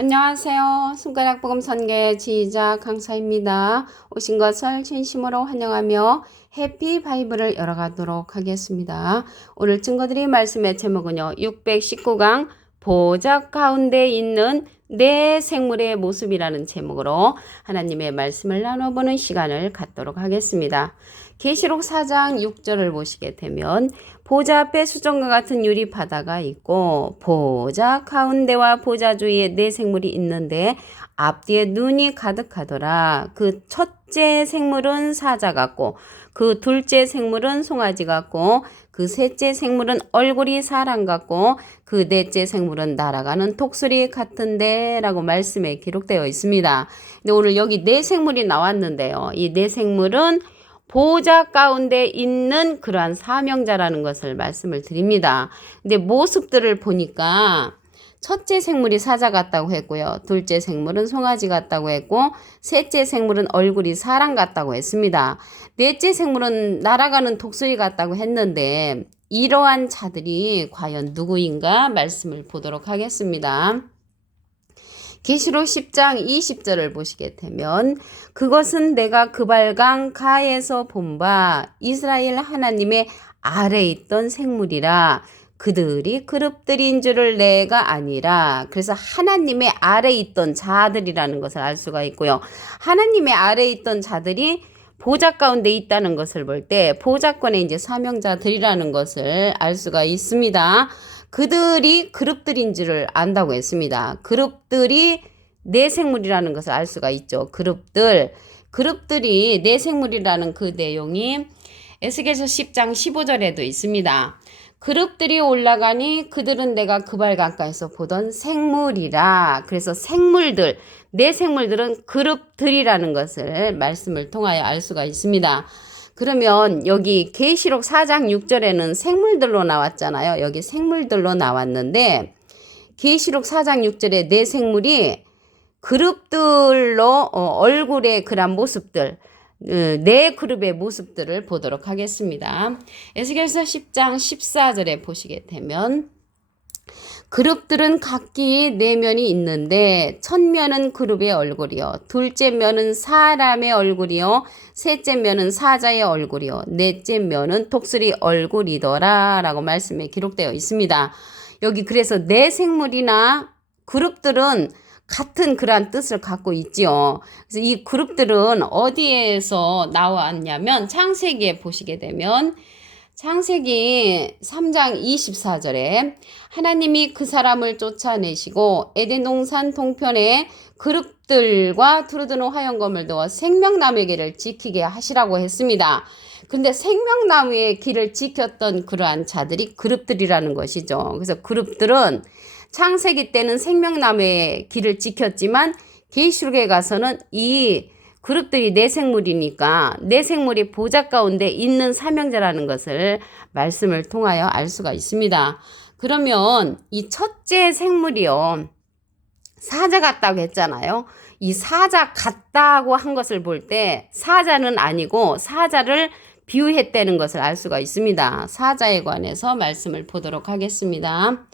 안녕하세요. 손가락 복음 선계 지휘자 강사입니다. 오신 것을 진심으로 환영하며 해피 바이블을 열어가도록 하겠습니다. 오늘 증거드릴 말씀의 제목은요. 619강 보좌 가운데 있는 내 생물의 모습이라는 제목으로 하나님의 말씀을 나눠보는 시간을 갖도록 하겠습니다. 계시록 4장 6절을 보시게 되면 보좌 앞에 수정과 같은 유리 바다가 있고 보좌 가운데와 보좌 주위에 네 생물이 있는데 앞뒤에 눈이 가득하더라. 그 첫째 생물은 사자 같고 그 둘째 생물은 송아지 같고 그 셋째 생물은 얼굴이 사람 같고 그 넷째 생물은 날아가는 독수리 같은데 라고 말씀에 기록되어 있습니다. 근데 오늘 여기 네 생물이 나왔는데요. 이 네 생물은 보좌 가운데 있는 그러한 사명자라는 것을 말씀을 드립니다. 근데 모습들을 보니까 첫째 생물이 사자 같다고 했고요. 둘째 생물은 송아지 같다고 했고 셋째 생물은 얼굴이 사람 같다고 했습니다. 넷째 생물은 날아가는 독수리 같다고 했는데 이러한 자들이 과연 누구인가 말씀을 보도록 하겠습니다. 계시록 10장 20절을 보시게 되면 그것은 내가 그발강 가에서 본 바 이스라엘 하나님의 아래에 있던 생물이라 그들이 그룹들인 줄을 내가 아니라. 그래서 하나님의 아래에 있던 자들이라는 것을 알 수가 있고요. 하나님의 아래에 있던 자들이 보좌 가운데 있다는 것을 볼 때 보좌권의 이제 사명자들이라는 것을 알 수가 있습니다. 그들이 그룹들인 줄을 안다고 했습니다. 그룹들이 내 생물이라는 것을 알 수가 있죠. 그룹들이 내 생물이라는 그 내용이 에스겔서 10장 15절에도 있습니다. 그룹들이 올라가니 그들은 내가 그발강가에서 보던 생물이라. 그래서 생물들, 내 생물들은 그룹들이라는 것을 말씀을 통하여 알 수가 있습니다. 그러면 여기 계시록 4장 6절에는 생물들로 나왔잖아요. 여기 생물들로 나왔는데 계시록 4장 6절에 내 생물이 그룹들로 얼굴의 그런 모습들, 네 그룹의 모습들을 보도록 하겠습니다. 에스겔서 10장 14절에 보시게 되면 그룹들은 각기 네 면이 있는데 첫 면은 그룹의 얼굴이요, 둘째 면은 사람의 얼굴이요, 셋째 면은 사자의 얼굴이요, 넷째 면은 독수리 얼굴이더라 라고 말씀에 기록되어 있습니다. 여기 그래서 네 생물이나 그룹들은 같은 그러한 뜻을 갖고 있지요. 그래서 이 그룹들은 어디에서 나왔냐면 창세기에 보시게 되면 창세기 3장 24절에 하나님이 그 사람을 쫓아내시고 에덴 동산 동편에 그룹들과 두루두루 화영검을 두어 생명나무의 길을 지키게 하시라고 했습니다. 근데 생명나무의 길을 지켰던 그러한 자들이 그룹들이라는 것이죠. 그래서 그룹들은 창세기 때는 생명나무의 길을 지켰지만 계시록에 가서는 이 그룹들이 내 생물이니까 내 생물이 보좌 가운데 있는 사명자라는 것을 말씀을 통하여 알 수가 있습니다. 그러면 이 첫째 생물이요, 사자 같다고 했잖아요. 이 사자 같다고 한 것을 볼 때 사자는 아니고 사자를 비유했다는 것을 알 수가 있습니다. 사자에 관해서 말씀을 보도록 하겠습니다.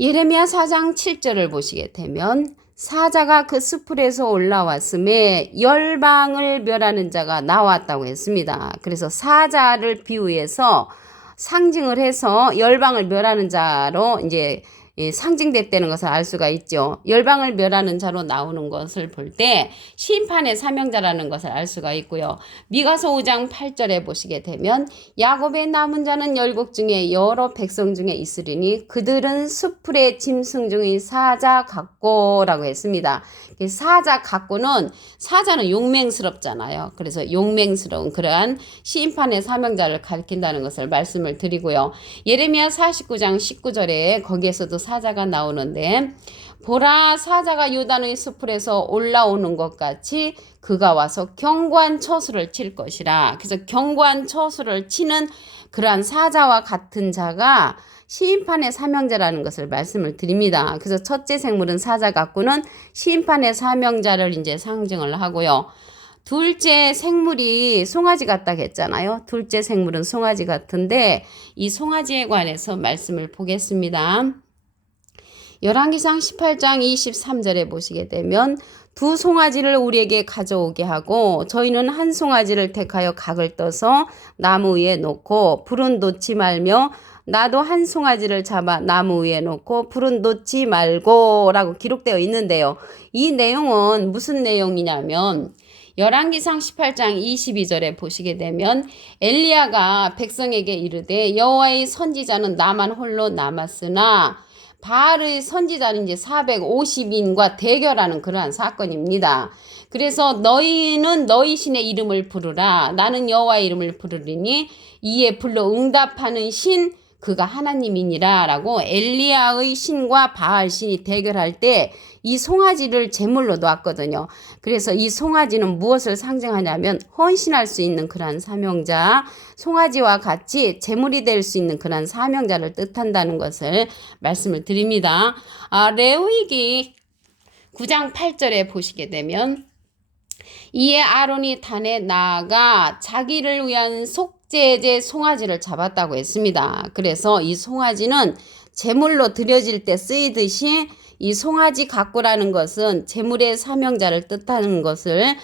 예레미야 4장 7절을 보시게 되면 사자가 그 숲풀에서 올라왔음에 열방을 멸하는 자가 나왔다고 했습니다. 그래서 사자를 비유해서 상징을 해서 열방을 멸하는 자로 이제 상징됐다는 것을 알 수가 있죠. 열방을 멸하는 자로 나오는 것을 볼 때 심판의 사명자라는 것을 알 수가 있고요. 미가서 5장 8절에 보시게 되면 야곱의 남은 자는 열국 중에 여러 백성 중에 있으리니 그들은 숲풀의 짐승 중의 사자 같고 라고 했습니다. 사자 같고는 사자는 용맹스럽잖아요. 그래서 용맹스러운 그러한 심판의 사명자를 가리킨다는 것을 말씀을 드리고요. 예레미야 49장 19절에 거기에서도 사자가 나오는데 보라, 사자가 요단의 숲풀에서 올라오는 것 같이 그가 와서 견고한 처수를 칠 것이라. 그래서 견고한 처수를 치는 그러한 사자와 같은 자가 심판의 사명자라는 것을 말씀을 드립니다. 그래서 첫째 생물은 사자 같고는 심판의 사명자를 이제 상징을 하고요. 둘째 생물이 송아지 같다고 했잖아요. 둘째 생물은 송아지 같은데 이 송아지에 관해서 말씀을 보겠습니다. 열왕기상 18장 23절에 보시게 되면 두 송아지를 우리에게 가져오게 하고 저희는 한 송아지를 택하여 각을 떠서 나무 위에 놓고 불은 놓지 말며 나도 한 송아지를 잡아 나무 위에 놓고 불은 놓지 말고 라고 기록되어 있는데요. 이 내용은 무슨 내용이냐면 열왕기상 18장 22절에 보시게 되면 엘리야가 백성에게 이르되 여호와의 선지자는 나만 홀로 남았으나 바알의 선지자는 이제 450인과 대결하는 그러한 사건입니다. 그래서 너희는 너희 신의 이름을 부르라. 나는 여호와의 이름을 부르리니 이에 불러 응답하는 신 그가 하나님이니라 라고 엘리야의 신과 바알 신이 대결할 때 이 송아지를 제물로 놓았거든요. 그래서 이 송아지는 무엇을 상징하냐면 헌신할 수 있는 그러한 사명자, 송아지와 같이 제물이 될 수 있는 그러한 사명자를 뜻한다는 것을 말씀을 드립니다. 레위기 9장 8절에 보시게 되면 이에 아론이 단에 나아가 자기를 위한 속죄제 송아지를 잡았다고 했습니다. 그래서 이 송아지는 제물로 드려질 때 쓰이듯이 이 송아지 가꾸라는 것은 제물의 사명자를 뜻하는 것을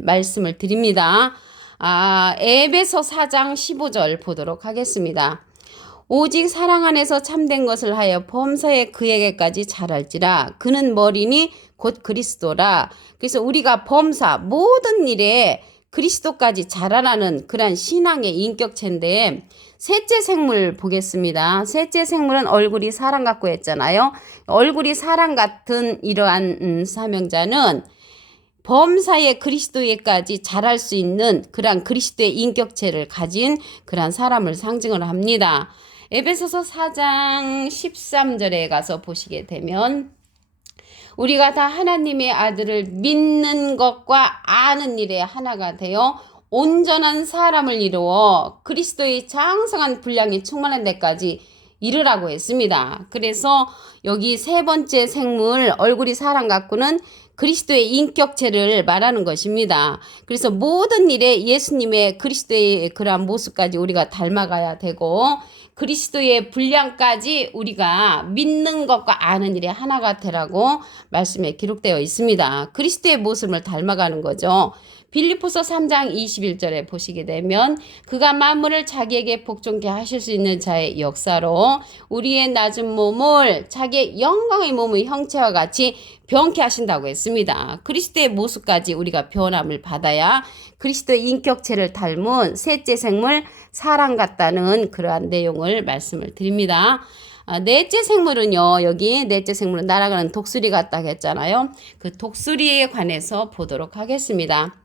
말씀을 드립니다. 에베소 4장 15절 보도록 하겠습니다. 오직 사랑 안에서 참된 것을 하여 범사에 그에게까지 자랄지라 그는 머리니 곧 그리스도라. 그래서 우리가 범사 모든 일에 그리스도까지 자라나는 그런 신앙의 인격체인데 셋째 생물 보겠습니다. 셋째 생물은 얼굴이 사람 같고 했잖아요. 얼굴이 사람 같은 이러한 사명자는 범사의 그리스도에까지 자랄 수 있는 그러한 그리스도의 인격체를 가진 그러한 사람을 상징을 합니다. 에베소서 4장 13절에 가서 보시게 되면 우리가 다 하나님의 아들을 믿는 것과 아는 일에 하나가 되어 온전한 사람을 이루어 그리스도의 장성한 분량이 충만한 데까지 이르라고 했습니다. 그래서 여기 세 번째 생물 얼굴이 사람 같고는 그리스도의 인격체를 말하는 것입니다. 그래서 모든 일에 예수님의 그리스도의 그러한 모습까지 우리가 닮아가야 되고 그리스도의 분량까지 우리가 믿는 것과 아는 일에 하나가 되라고 말씀에 기록되어 있습니다. 그리스도의 모습을 닮아가는 거죠. 빌립보서 3장 21절에 보시게 되면 그가 만물을 자기에게 복종케 하실 수 있는 자의 역사로 우리의 낮은 몸을 자기의 영광의 몸의 형체와 같이 변케 하신다고 했습니다. 그리스도의 모습까지 우리가 변함을 받아야 그리스도의 인격체를 닮은 셋째 생물 사람 같다는 그러한 내용을 말씀을 드립니다. 넷째 생물은요. 여기 넷째 생물은 날아가는 독수리 같다고 했잖아요. 그 독수리에 관해서 보도록 하겠습니다.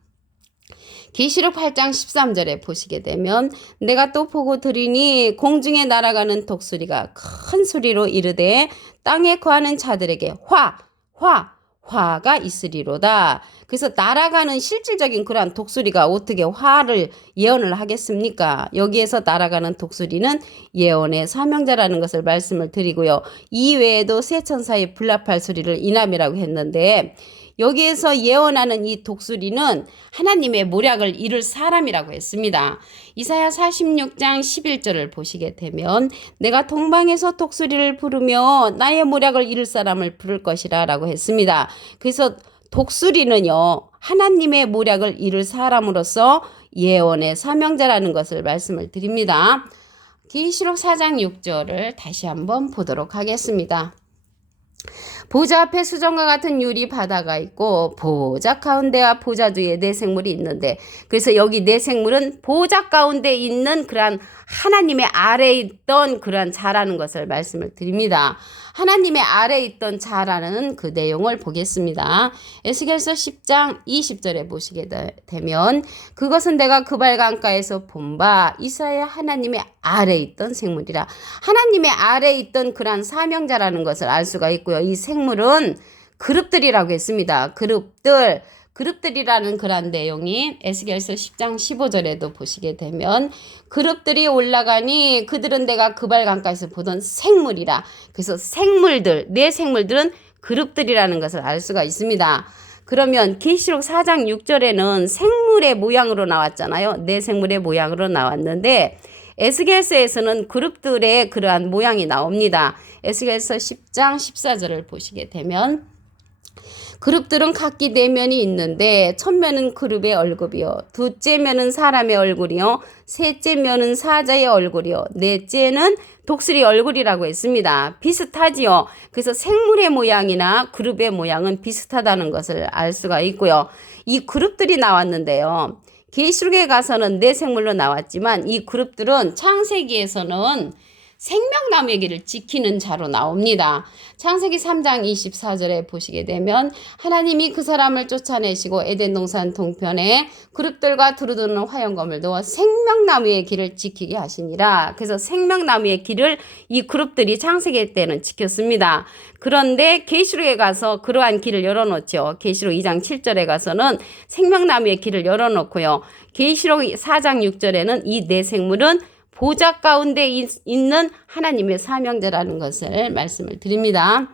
계시록 8장 13절에 보시게 되면 내가 또 보고 들으니 공중에 날아가는 독수리가 큰 소리로 이르되 땅에 거하는 자들에게 화가 있으리로다. 그래서 날아가는 실질적인 그러한 독수리가 어떻게 화를 예언을 하겠습니까? 여기에서 날아가는 독수리는 예언의 사명자라는 것을 말씀을 드리고요. 이외에도 새 천사의 불납할 소리를 이남이라고 했는데 여기에서 예언하는 이 독수리는 하나님의 모략을 이룰 사람이라고 했습니다. 이사야 46장 11절을 보시게 되면 내가 동방에서 독수리를 부르며 나의 모략을 이룰 사람을 부를 것이라 라고 했습니다. 그래서 독수리는요 하나님의 모략을 이룰 사람으로서 예언의 사명자라는 것을 말씀을 드립니다. 계시록 4장 6절을 다시 한번 보도록 하겠습니다. 보좌 앞에 수정과 같은 유리 바다가 있고 보좌 가운데와 보좌 뒤에 네 생물이 있는데 그래서 여기 네 생물은 보좌 가운데 있는 그러한 하나님의 아래에 있던 그러한 자라는 것을 말씀을 드립니다. 하나님의 아래에 있던 자라는 그 내용을 보겠습니다. 에스겔서 10장 20절에 보시게 되면 그것은 내가 그발 강가에서 본 바 이스라엘 하나님의 아래에 있던 생물이라. 하나님의 아래에 있던 그러한 사명자라는 것을 알 수가 있고요. 이 생물은 그룹들이라고 했습니다. 그룹들이라는 그런 내용이 에스겔서 10장 15절에도 보시게 되면 그룹들이 올라가니 그들은 내가 그발 강가에서 보던 생물이라. 그래서 네 생물들은 그룹들이라는 것을 알 수가 있습니다. 그러면 계시록 4장 6절에는 생물의 모양으로 나왔잖아요. 네 생물의 모양으로 나왔는데 에스겔서에서는 그룹들의 그러한 모양이 나옵니다. 에스겔서 10장 14절을 보시게 되면 그룹들은 각기 4면이 있는데 첫 면은 그룹의 얼굴이요, 둘째 면은 사람의 얼굴이요, 셋째 면은 사자의 얼굴이요, 넷째는 독수리 얼굴이라고 했습니다. 비슷하지요. 그래서 생물의 모양이나 그룹의 모양은 비슷하다는 것을 알 수가 있고요. 이 그룹들이 나왔는데요. 계시록에 가서는 4생물로 나왔지만 이 그룹들은 창세기에서는 생명나무의 길을 지키는 자로 나옵니다. 창세기 3장 24절에 보시게 되면 하나님이 그 사람을 쫓아내시고 에덴 동산 동편에 그룹들과 두루두는 화영검을 놓아 생명나무의 길을 지키게 하시니라. 그래서 생명나무의 길을 이 그룹들이 창세기 때는 지켰습니다. 그런데 계시록에 가서 그러한 길을 열어놓죠. 계시록 2장 7절에 가서는 생명나무의 길을 열어놓고요. 계시록 4장 6절에는 이 4생물은 보좌 가운데 있는 하나님의 사명자라는 것을 말씀을 드립니다.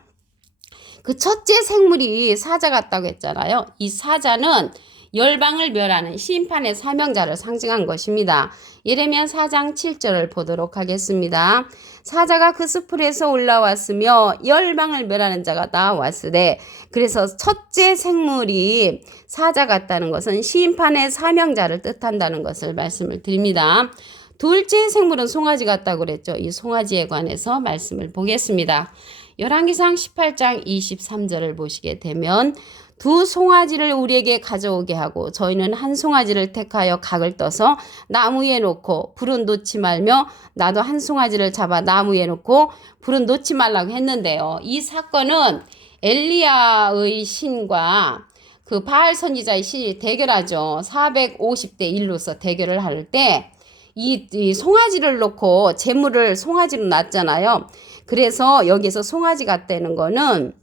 그 첫째 생물이 사자 같다고 했잖아요. 이 사자는 열방을 멸하는 심판의 사명자를 상징한 것입니다. 예레미야 4장 7절을 보도록 하겠습니다. 사자가 그 수풀에서 올라왔으며 열방을 멸하는 자가 나왔으되, 그래서 첫째 생물이 사자 같다는 것은 심판의 사명자를 뜻한다는 것을 말씀을 드립니다. 둘째 생물은 송아지 같다고 그랬죠. 이 송아지에 관해서 말씀을 보겠습니다. 열왕기상 18장 23절을 보시게 되면 2 송아지를 우리에게 가져오게 하고 저희는 한 송아지를 택하여 각을 떠서 나무에 놓고 불은 놓지 말며 나도 한 송아지를 잡아 나무에 놓고 불은 놓지 말라고 했는데요. 이 사건은 엘리야의 신과 그 바알 선지자의 신이 대결하죠. 450대 1로서 대결을 할 때 이 송아지를 놓고 재물을 송아지로 놨잖아요. 그래서 여기서 송아지 같다는 거는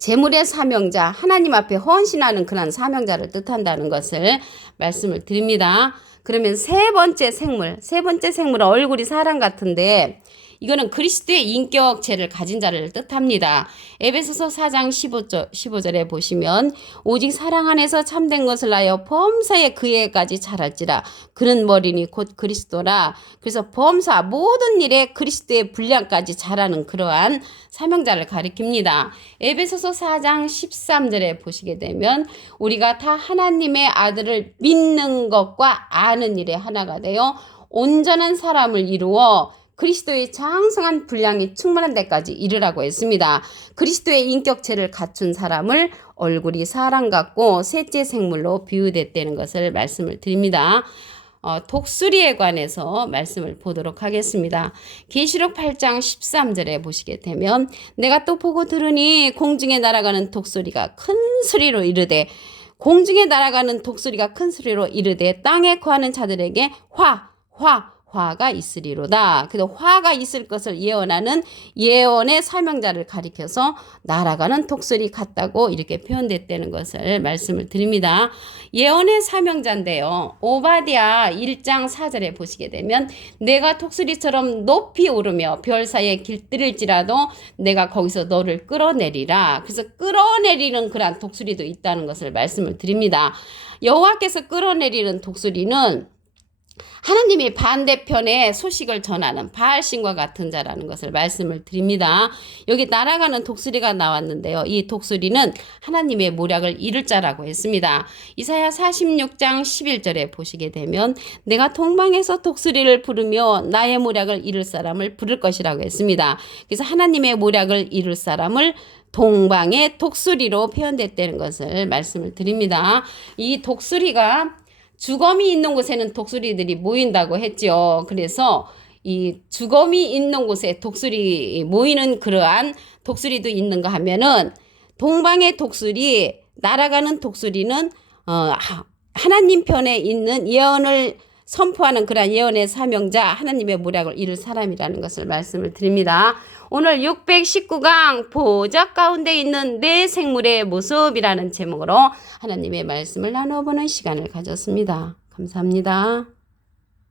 재물의 사명자, 하나님 앞에 헌신하는 그런 사명자를 뜻한다는 것을 말씀을 드립니다. 그러면 세 번째 생물은 얼굴이 사람 같은데 이거는 그리스도의 인격체를 가진 자를 뜻합니다. 에베소서 4장 15절에 보시면 오직 사랑 안에서 참된 것을 하여 범사에 그에까지 자랄지라. 그는 머리니 곧 그리스도라. 그래서 범사 모든 일에 그리스도의 분량까지 자라는 그러한 사명자를 가리킵니다. 에베소서 4장 13절에 보시게 되면 우리가 다 하나님의 아들을 믿는 것과 아는 일에 하나가 되어 온전한 사람을 이루어 그리스도의 장성한 분량이 충만한 데까지 이르라고 했습니다. 그리스도의 인격체를 갖춘 사람을 얼굴이 사람 같고 셋째 생물로 비유됐다는 것을 말씀을 드립니다. 독수리에 관해서 말씀을 보도록 하겠습니다. 계시록 8장 13절에 보시게 되면 내가 또 보고 들으니 공중에 날아가는 독수리가 큰 소리로 이르되 공중에 날아가는 독수리가 큰 소리로 이르되 땅에 거하는 자들에게 화가 있으리로다. 그래서 화가 있을 것을 예언하는 예언의 사명자를 가리켜서 날아가는 독수리 같다고 이렇게 표현됐다는 것을 말씀을 드립니다. 예언의 사명자인데요. 오바댜 1장 4절에 보시게 되면 내가 독수리처럼 높이 오르며 별 사이에 길들일지라도 내가 거기서 너를 끌어내리라. 그래서 끌어내리는 그런 독수리도 있다는 것을 말씀을 드립니다. 여호와께서 끌어내리는 독수리는 하나님이 반대편에 소식을 전하는 바알신과 같은 자라는 것을 말씀을 드립니다. 여기 날아가는 독수리가 나왔는데요. 이 독수리는 하나님의 모략을 이룰 자라고 했습니다. 이사야 46장 11절에 보시게 되면 내가 동방에서 독수리를 부르며 나의 모략을 이룰 사람을 부를 것이라고 했습니다. 그래서 하나님의 모략을 이룰 사람을 동방의 독수리로 표현됐다는 것을 말씀을 드립니다. 이 독수리가 주검이 있는 곳에는 독수리들이 모인다고 했죠. 그래서 이 주검이 있는 곳에 독수리 모이는 그러한 독수리도 있는가 하면은 동방의 독수리, 날아가는 독수리는 하나님 편에 있는 예언을 선포하는 그러한 예언의 사명자, 하나님의 모략을 이룰 사람이라는 것을 말씀을 드립니다. 오늘 619강 보좌 가운데 있는 네 생물의 모습이라는 제목으로 하나님의 말씀을 나눠보는 시간을 가졌습니다. 감사합니다.